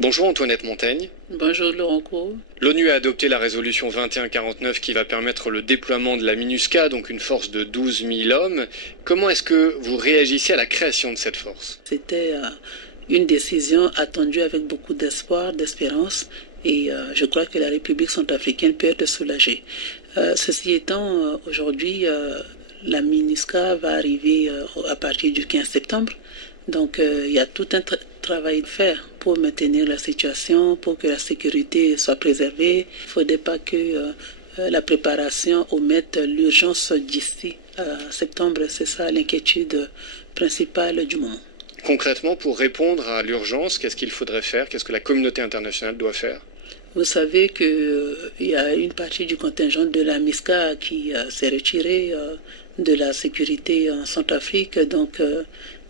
Bonjour Antoinette Montaigne. Bonjour Laurent Cour. L'ONU a adopté la résolution 2149 qui va permettre le déploiement de la MINUSCA, donc une force de 12 000 hommes. Comment est-ce que vous réagissez à la création de cette force? C'était une décision attendue avec beaucoup d'espoir, d'espérance, et je crois que la République centrafricaine peut être soulagée. Ceci étant, aujourd'hui, la MINUSCA va arriver à partir du 15 septembre. Donc il y a tout un travail à faire pour maintenir la situation, pour que la sécurité soit préservée. Il ne faudrait pas que la préparation omette l'urgence d'ici septembre. C'est ça l'inquiétude principale du moment. Concrètement, pour répondre à l'urgence, qu'est-ce qu'il faudrait faire? Qu'est-ce que la communauté internationale doit faire? Vous savez qu'il y a une partie du contingent de la MISCA qui s'est retirée de la sécurité en Centrafrique. Donc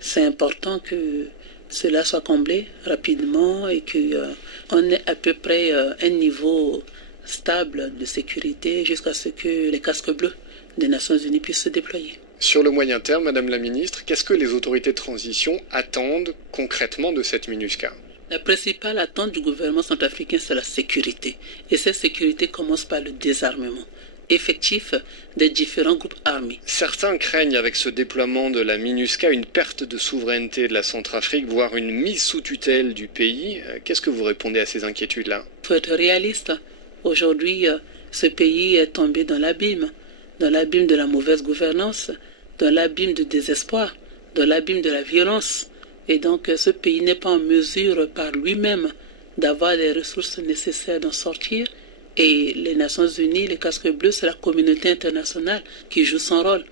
c'est important que cela soit comblé rapidement et qu'on ait à peu près un niveau stable de sécurité jusqu'à ce que les casques bleus des Nations Unies puissent se déployer. Sur le moyen terme, Madame la Ministre, qu'est-ce que les autorités de transition attendent concrètement de cette MINUSCA? La principale attente du gouvernement centrafricain, c'est la sécurité. Et cette sécurité commence par le désarmement effectif des différents groupes armés. Certains craignent avec ce déploiement de la MINUSCA une perte de souveraineté de la Centrafrique, voire une mise sous tutelle du pays. Qu'est-ce que vous répondez à ces inquiétudes-là? Il faut être réaliste. Aujourd'hui, ce pays est tombé dans l'abîme de la mauvaise gouvernance, dans l'abîme du désespoir, dans l'abîme de la violence. Et donc ce pays n'est pas en mesure par lui-même d'avoir les ressources nécessaires d'en sortir. Et les Nations Unies, les casques bleus, c'est la communauté internationale qui joue son rôle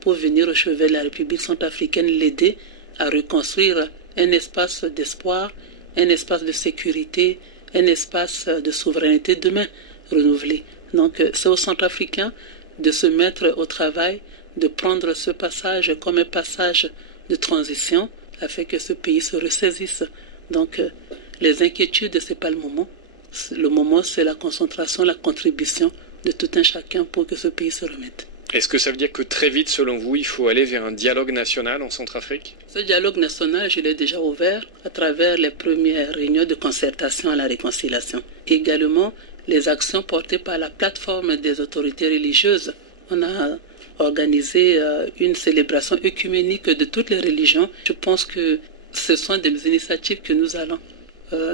pour venir au chevet de la République centrafricaine, l'aider à reconstruire un espace d'espoir, un espace de sécurité, un espace de souveraineté demain renouvelé. Donc c'est aux Centrafricains de se mettre au travail, de prendre ce passage comme un passage de transition afin que ce pays se ressaisisse. Donc les inquiétudes, ce n'est pas le moment. Le moment, c'est la concentration, la contribution de tout un chacun pour que ce pays se remette. Est-ce que ça veut dire que très vite, selon vous, il faut aller vers un dialogue national en Centrafrique? Ce dialogue national, je l'ai déjà ouvert à travers les premières réunions de concertation à la réconciliation. Également, les actions portées par la plateforme des autorités religieuses. On a organisé une célébration œcuménique de toutes les religions. Je pense que ce sont des initiatives que nous allons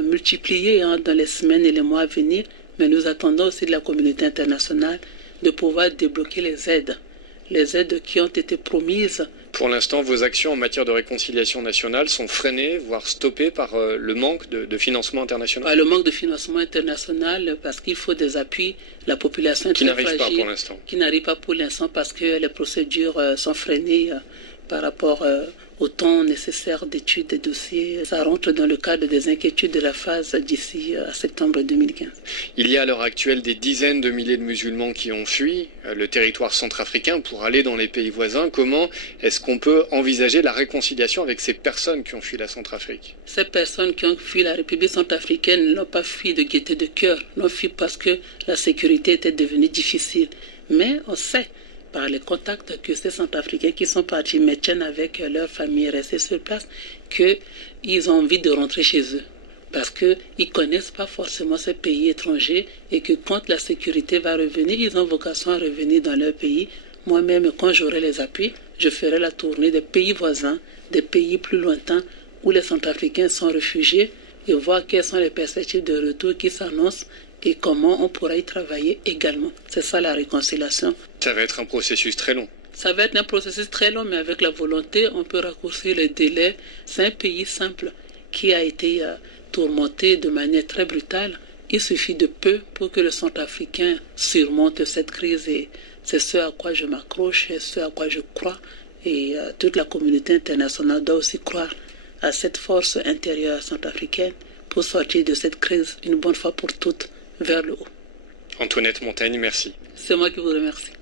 multiplier dans les semaines et les mois à venir, mais nous attendons aussi de la communauté internationale de pouvoir débloquer les aides qui ont été promises. Pour l'instant, vos actions en matière de réconciliation nationale sont freinées, voire stoppées par le manque de financement international? Par le manque de financement international, parce qu'il faut des appuis. La population est qui n'arrive fragile, pas pour l'instant. Qui n'arrive pas pour l'instant parce que les procédures sont freinées par rapport au temps nécessaire d'études des dossiers. Ça rentre dans le cadre des inquiétudes de la phase d'ici à septembre 2015. Il y a à l'heure actuelle des dizaines de milliers de musulmans qui ont fui le territoire centrafricain pour aller dans les pays voisins. Comment est-ce qu'on peut envisager la réconciliation avec ces personnes qui ont fui la Centrafrique? Ces personnes qui ont fui la République centrafricaine n'ont pas fui de gaieté de cœur, n'ont fui parce que la sécurité était devenue difficile. Mais on sait par les contacts que ces Centrafricains qui sont partis maintiennent avec leur famille restée sur place, qu'ils ont envie de rentrer chez eux. Parce qu'ils ne connaissent pas forcément ces pays étrangers et que quand la sécurité va revenir, ils ont vocation à revenir dans leur pays. Moi-même, quand j'aurai les appuis, je ferai la tournée des pays voisins, des pays plus lointains où les Centrafricains sont réfugiés et voir quelles sont les perspectives de retour qui s'annoncent et comment on pourra y travailler également. C'est ça la réconciliation. Ça va être un processus très long. Ça va être un processus très long, mais avec la volonté, on peut raccourcir les délais. C'est un pays simple qui a été tourmenté de manière très brutale. Il suffit de peu pour que le Centrafricain surmonte cette crise et c'est ce à quoi je m'accroche, c'est ce à quoi je crois. Et toute la communauté internationale doit aussi croire à cette force intérieure centrafricaine pour sortir de cette crise une bonne fois pour toutes vers le haut. Antoinette Montaigne, merci. C'est moi qui vous remercie.